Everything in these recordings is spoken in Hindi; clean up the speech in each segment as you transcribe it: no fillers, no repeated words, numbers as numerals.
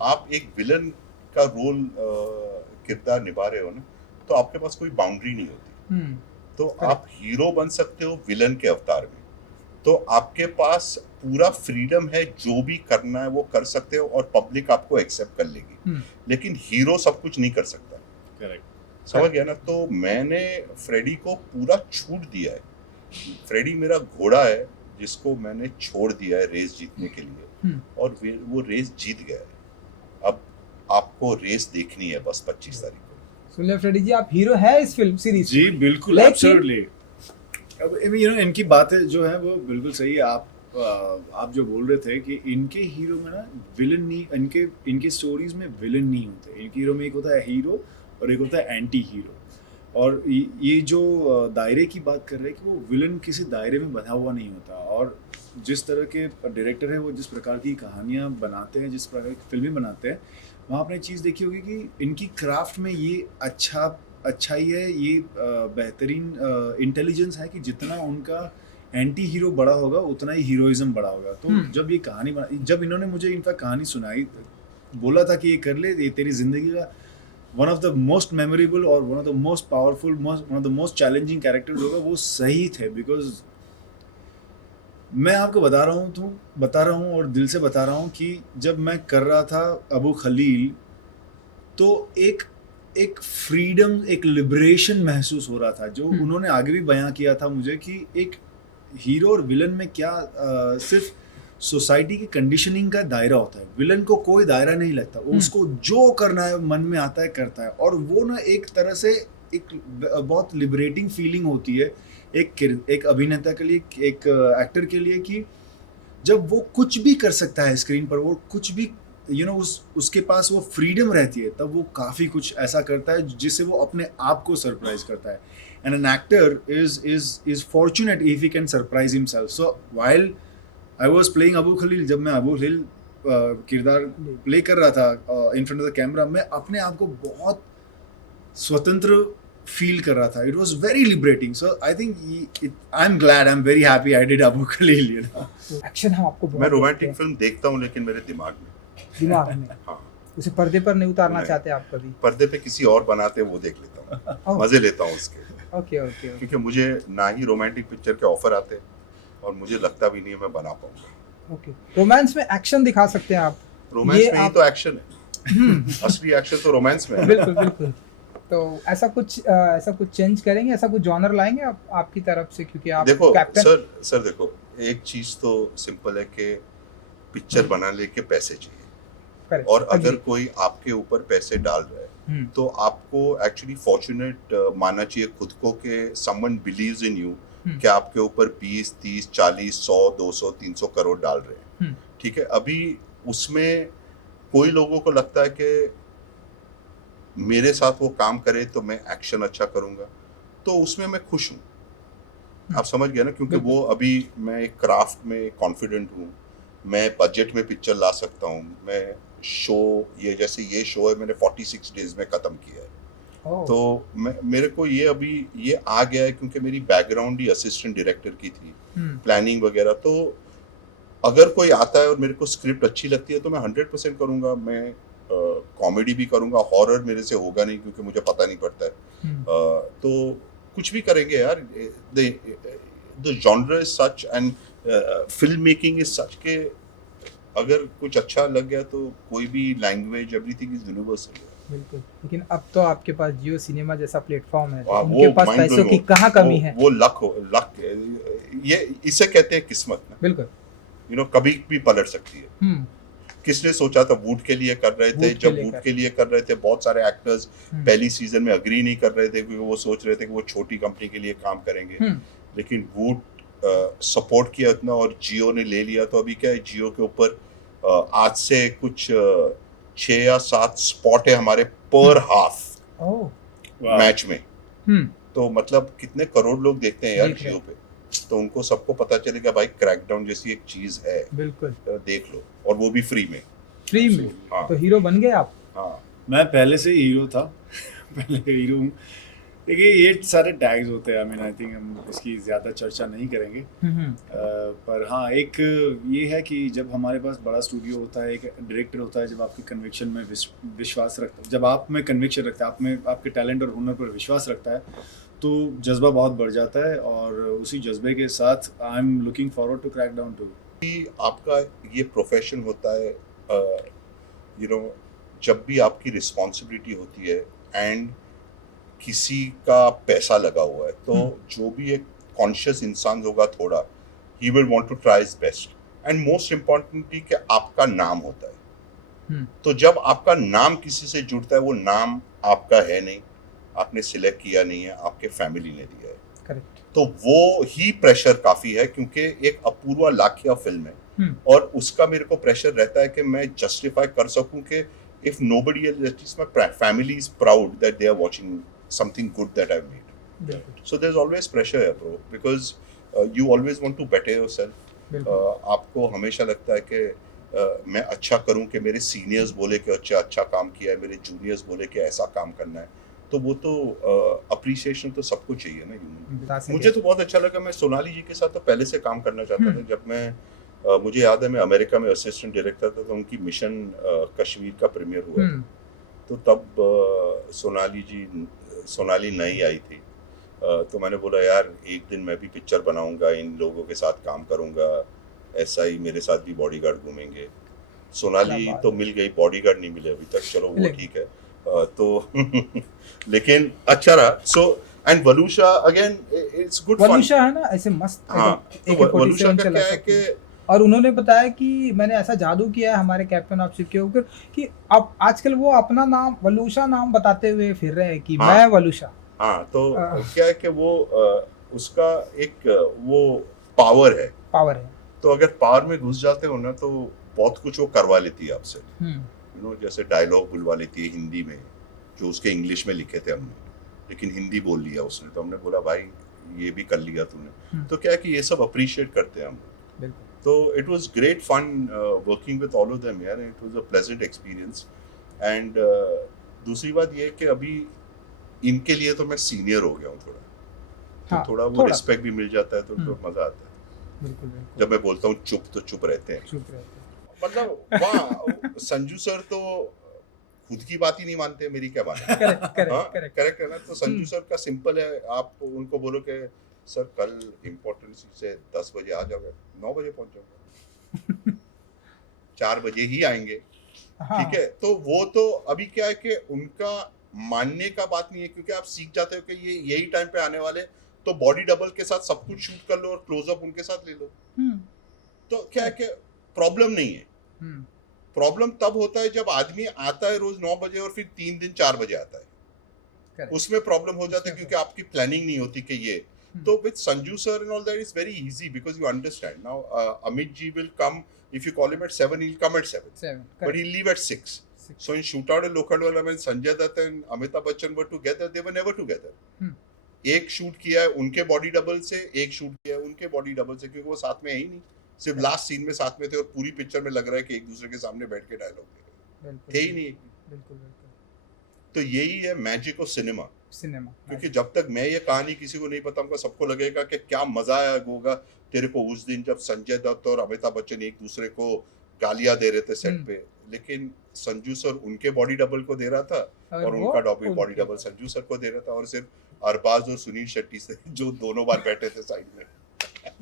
आप एक विलन का रोल किरदार निभा रहे हो ना, तो आपके पास कोई बाउंड्री नहीं होती। तो आप हीरो बन सकते हो विलन के अवतार में, तो आपके पास पूरा फ्रीडम है, जो भी करना है वो कर सकते हो और पब्लिक आपको एक्सेप्ट कर लेगी। लेकिन हीरो सब कुछ नहीं कर सकता। करेक्ट, समझ गया ना? तो मैंने फ्रेडी को पूरा छूट दिया है। फ्रेडी मेरा घोड़ा है जिसको मैंने छोड़ दिया है रेस जीतने के लिए, और वो रेस जीत गया है। अब आपको रेस देखनी है बस 25 तारीख को। सुन लिया फ्रेडी जी, आप हीरो है इस फिल्म सीरीज। जी बिल्कुल, एब्सोल्युटली। अब इनकी बातें जो है वो बिल्कुल सही है। आप जो बोल रहे थे कि इनके हीरो में ना विलन नहीं, इनके स्टोरीज में विलन नहीं होते। इनके हीरो में एक होता है हीरो और एक होता है एंटी हीरो। और ये जो दायरे की बात कर रहे हैं कि वो विलन किसी दायरे में बंधा हुआ नहीं होता। और जिस तरह के डायरेक्टर है वो जिस प्रकार की कहानियाँ बनाते हैं, जिस प्रकार की फिल्में बनाते हैं, वहाँ आपने चीज़ देखी होगी कि इनकी क्राफ्ट में ये अच्छाई है, ये बेहतरीन इंटेलिजेंस है कि जितना उनका एंटी हीरो बड़ा होगा उतना ही हीरोइज्म बड़ा होगा। तो जब ये कहानी जब इन्होंने मुझे इनफैक्ट कहानी सुनाई, बोला था कि ये कर ले, ये तेरी जिंदगी का one of the most memorable और one of the most powerful, one of the most challenging characters होगा, वो सही थे। बिकॉज मैं आपको बता रहा हूँ और दिल से बता रहा हूँ कि जब मैं कर रहा था अबू खलील, तो एक फ्रीडम, एक लिबरेशन महसूस हो रहा था, जो उन्होंने आगे भी बयां किया था मुझे कि एक हीरो और विलन में क्या सिर्फ सोसाइटी की कंडीशनिंग का दायरा होता है। विलन को कोई दायरा नहीं लगता, उसको जो करना है मन में आता है करता है। और वो ना एक तरह से एक बहुत लिबरेटिंग फीलिंग होती है एक अभिनेता के लिए, एक एक्टर के लिए, कि जब वो कुछ भी कर सकता है स्क्रीन पर, वो कुछ भी उसके पास वो फ्रीडम रहती है, तब वो काफ़ी कुछ ऐसा करता है जिससे वो अपने आप को सरप्राइज करता है। And an actor is fortunate if he can surprise himself. So while I was playing Abu Khalil, जब मैं अबू खलील किरदार प्ले कर रहा था in front of the camera, मैं अपने आप को बहुत स्वतंत्र फील कर रहा था। It was very liberating. So I think I am glad, I am very happy I did Abu Khalil. Action हम आपको मैं रोमांटिक फिल्म देखता हूँ लेकिन मेरे दिमाग में हाँ, उसे पर्दे पर नहीं उतारना चाहते आप कभी? पर्दे पे किसी और बनाते वो देख लेता हूँ, मजे लेता हूँ उसके। ओके। क्योंकि मुझे ना ही रोमांटिक पिक्चर के ऑफर आते और मुझे लगता भी नहीं है मैं बना पाऊंगा। ओके, रोमांस में एक्शन दिखा सकते हैं आप? रोमांस में ही तो एक्शन है। असली एक्शन तो रोमांस में है। बिल्कुल। तो ऐसा कुछ चेंज करेंगे, ऐसा कुछ जॉनर लाएंगे आपकी तरफ से? क्योंकि आप देखो कैप्टन सर देखो, एक चीज तो सिंपल है कि पिक्चर बनाने के पैसे चाहिए, और अगर कोई आपके ऊपर पैसे डाल रहा है तो आपको एक्चुअली फॉर्चुनेट मानना चाहिए खुद को कि समवन बिलीव्स इन यू, कि आपके ऊपर 20, 30, 40, 100, 200, 300 करोड़ डाल रहे हैं। ठीक है, अभी उसमें कोई लोगों को लगता है कि मेरे साथ वो काम करे तो मैं एक्शन अच्छा करूंगा, तो उसमें मैं खुश हूँ। आप समझ गए ना? क्योंकि वो अभी मैं एक क्राफ्ट में कॉन्फिडेंट हूँ, मैं बजट में पिक्चर ला सकता हूँ। मैं शो, ये जैसे ये शो है मैंने 46 डेज में खत्म किया है। तो मेरे को ये अभी ये आ गया है क्योंकि मेरी बैकग्राउंड ही असिस्टेंट डायरेक्टर की थी, प्लानिंग वगैरह। तो अगर कोई आता है और मेरे को स्क्रिप्ट अच्छी लगती है तो मैं 100% करूँगा। मैं कॉमेडी भी करूँगा, हॉरर मेरे से होगा नहीं क्योंकि मुझे पता नहीं पड़ता है। तो कुछ भी करेंगे यार। The genre is such and film making is such के अगर कुछ अच्छा लग गया तो कोई भी लैंग्वेज, एवरीथिंग इज यूनिवर्सल। बिल्कुल, लेकिन अब तो आपके पास जियो सिनेमा जैसा प्लेटफॉर्म है, उनके पास पैसों की कहाँ कमी है? वो लक ये इसे कहते हैं किस्मत ना। बिल्कुल, कभी भी पलट सकती है। किसने सोचा था? वुड के लिए कर रहे थे, जब वुड के लिए कर रहे थे बहुत सारे एक्टर्स पहली सीजन में अग्री नहीं कर रहे थे क्योंकि वो सोच रहे थे कि वो छोटी कंपनी के लिए काम करेंगे। लेकिन वुड सपोर्ट किया इतना और जियो ने ले लिया। तो अभी क्या है, जियो के ऊपर आज से कुछ 6 या 7 स्पॉट है हमारे पर हाफ मैच में। तो मतलब कितने करोड़ लोग देखते हैं यार जियो पे। तो उनको सबको पता चलेगा भाई क्रैकडाउन जैसी एक चीज है, बिल्कुल देख लो, और वो भी फ्री में। हाँ। तो हीरो बन गए आप? हाँ, मैं पहले से हीरो था। पहले हीरो हूँ। देखिए ये सारे टैग्स होते हैं, आई मीन आई थिंक हम इसकी ज़्यादा चर्चा नहीं करेंगे। पर हाँ, एक ये है कि जब हमारे पास बड़ा स्टूडियो होता है, एक डायरेक्टर होता है, जब आपकी कन्विक्शन में विश्वास रखता है, जब आप में कन्विक्शन रखता है, आप में आपके टैलेंट और हुनर पर विश्वास रखता है, तो जज्बा बहुत बढ़ जाता है। और उसी जज्बे के साथ I am looking forward to crack down to. आपका ये प्रोफेशन होता है, यू नो, जब भी आपकी रिस्पॉन्सिबिलिटी होती है एंड किसी का पैसा लगा हुआ है, तो जो भी एक कॉन्शियस इंसान होगा थोड़ा, he will want to try his best. And most importantly कि आपका नाम होता है, तो जब आपका नाम किसी से जुड़ता है, वो नाम आपका है नहीं, आपने सिलेक्ट किया नहीं है, आपके फैमिली ने दिया है। करेक्ट। तो वो ही प्रेशर काफी है, क्योंकि एक अपूर्वा लाखिया फिल्म है और उसका मेरे को प्रेशर रहता है कि मैं जस्टिफाई कर सकूं कि if nobody else, at least my family is proud that they are watching something good that I've made. So there's always pressure here, bro, because you always want to better yourself. आपको हमेशा लगता है कि मैं अच्छा करूं, कि मेरे सीनियर्स बोले कि अच्छा काम किया है, मेरे जूनियर्स बोले कि ऐसा काम करना है, तो वो तो अप्रिसिएशन तो सबको चाहिए ना। मुझे तो बहुत अच्छा लगा, मैं सोनाली जी के साथ तो पहले से काम करना चाहता था। जब मैं मुझे याद है मैं अमेरिका में असिस्टेंट डायरेक्टर था, तो उनकी मिशन कश्मीर का प्रीमियर हुआ, तो तब सोनाली नई आई थी, तो मैंने बोला यार एक दिन मैं भी पिक्चर बनाऊंगा, इन लोगों के साथ काम करूंगा, ऐसा ही मेरे साथ भी बॉडीगार्ड घूमेंगे। सोनाली तो मिल गई, बॉडीगार्ड नहीं मिले अभी तक, चलो वो ठीक है। तो लेकिन अच्छा रहा। So and Waluscha again it's good fun. Waluscha है ना ऐसे मस्त, तो वलूशा का क्या है कि, और उन्होंने बताया कि मैंने ऐसा जादू किया है हमारे कैप्टन ऑफ शिप के ऊपर कि अब आजकल वो अपना नाम वलूशा नाम बताते हुए फिर रहे हैं कि मैं वलूशा। हाँ, तो क्या है कि वो उसका एक वो पावर है। तो अगर पावर में घुस जाते हो ना, तो बहुत कुछ वो करवा लेती है आपसे। यू नो, जैसे डायलॉग बुलवा लेती है हिंदी में, जो उसके इंग्लिश में लिखे थे हमने, लेकिन हिंदी बोल लिया उसने, तो हमने बोला भाई ये भी कर लिया तूने। तो क्या है कि ये सब अप्रिशिएट करते हैं हम। तो it was great fun working with all of them यार, it was a pleasant experience. And दूसरी बात ये है कि अभी इनके लिए तो मैं सीनियर हो गया हूँ थोड़ा, तो थोड़ा वो रिस्पेक्ट भी मिल जाता है, तो मजा आता है। बिल्कुल। जब मैं बोलता हूँ चुप, तो चुप रहते हैं। मतलब वाह, संजू सर तो खुद की बात ही नहीं मानते, मेरी क्या बात है। करेक्ट है ना। तो संजू सर का सिंपल है, आप उनको बोलो कि सर कल इम्पोर्टेंस से 10 बजे आ जाओगे, 9 बजे पहुंच जाओगे, 4 बजे ही आएंगे, ठीक है। तो वो तो अभी क्या है कि उनका मानने का बात नहीं है, क्योंकि आप सीख जाते हो कि ये यही टाइम पे आने वाले, तो बॉडी डबल के साथ सब कुछ शूट कर लो और क्लोजअप उनके साथ ले लो। तो क्या है कि प्रॉब्लम नहीं है। प्रॉब्लम तब होता है जब आदमी आता है रोज 9 बजे और फिर 3 दिन 4 बजे आता है, उसमें प्रॉब्लम हो जाता है, क्योंकि आपकी प्लानिंग नहीं होती कि ये। तो with Sanju sir and all that, it's very easy because you understand now. Amit ji will come, if you call him at 7, he'll come at 7, but he'll leave at 6. So in Shootout and Lokhandwala, when Sanjay Dutt and Amitabh Bachchan were together, they were never together. एक शूट किया है उनके बॉडी डबल से, एक शूट किया है उनके बॉडी डबल से, क्योंकि वो साथ में है ही नहीं, सिर्फ लास्ट सीन में साथ में थे, और पूरी पिक्चर में लग रहा है कि एक दूसरे के सामने बैठ के डायलॉग दे रहे थे ही नहीं। बिल्कुल। तो यही है मैजिक ऑफ सिनेमा। क्योंकि जब तक मैं ये कहानी किसी को नहीं बताऊंगा, सबको लगेगा कि क्या मजा आया होगा तेरे को उस दिन जब संजय दत्त और अमिताभ बच्चन एक दूसरे को गालियां दे रहे थे सेट पे, लेकिन संजू सर उनके बॉडी डबल को दे रहा था और उनका बॉडी डबल संजू सर को दे रहा था, और सिर्फ अरबाज और सुनील शेट्टी से, जो दोनों बार बैठे थे साइड में।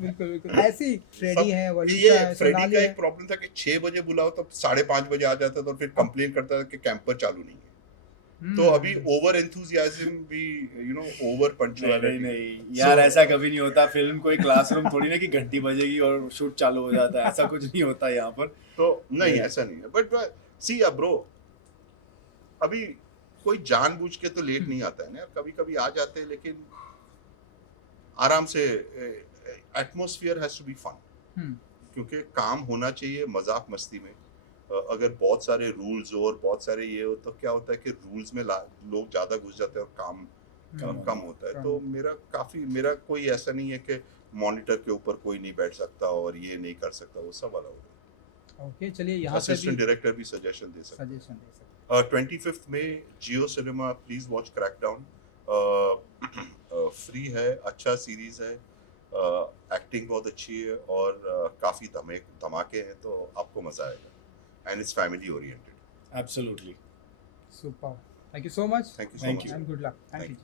बिल्कुल ऐसी फ्रेडी है, वलूशा है, फ्रेडी का एक प्रॉब्लम था कि 6 बजे बुलाओ तो 5:30 बजे आ जाता था, और फिर कंप्लेन करता था कि कैंपर चालू नहीं है। तो अभी ओवर एंथुसियाज्म भी, यू नो, ओवर पंक्चुअलिटी। नहीं यार, ऐसा कभी नहीं होता। फिल्म कोई क्लासरूम थोड़ी ना कि घंटी बजेगी और शूट चालू हो जाता है, ऐसा कुछ नहीं होता यहाँ पर। तो नहीं, ऐसा नहीं है। बट सी ब्रो, अभी कोई जानबूझ के तो लेट नहीं आता है ना, कभी कभी आ जाते हैं, लेकिन आराम से। Atmosphere has to be fun, क्योंकि काम होना चाहिए मजाक मस्ती में। अगर बहुत सारे रूल्स हो और बहुत सारे ये हो, तो क्या होता है कि रूल्स में लोग ज्यादा घुस जाते हैं और काम कम होता है। तो मेरा कोई ऐसा नहीं है कि मॉनिटर के ऊपर कोई नहीं बैठ सकता और ये नहीं कर सकता, वो सब वाला होगा। ओके, चलिए यहाँ से असिस्टेंट डायरेक्टर भी सजेशन दे सकता है। 25th में Jio cinema, please watch Crackdown. Free है, अच्छा सीरीज है, एक्टिंग बहुत अच्छी है और काफी धमाके हैं, तो आपको मजा आएगा and it's family oriented. Absolutely. Super, thank you so much thank you so Thank much. you. And good luck. Thank Thank you.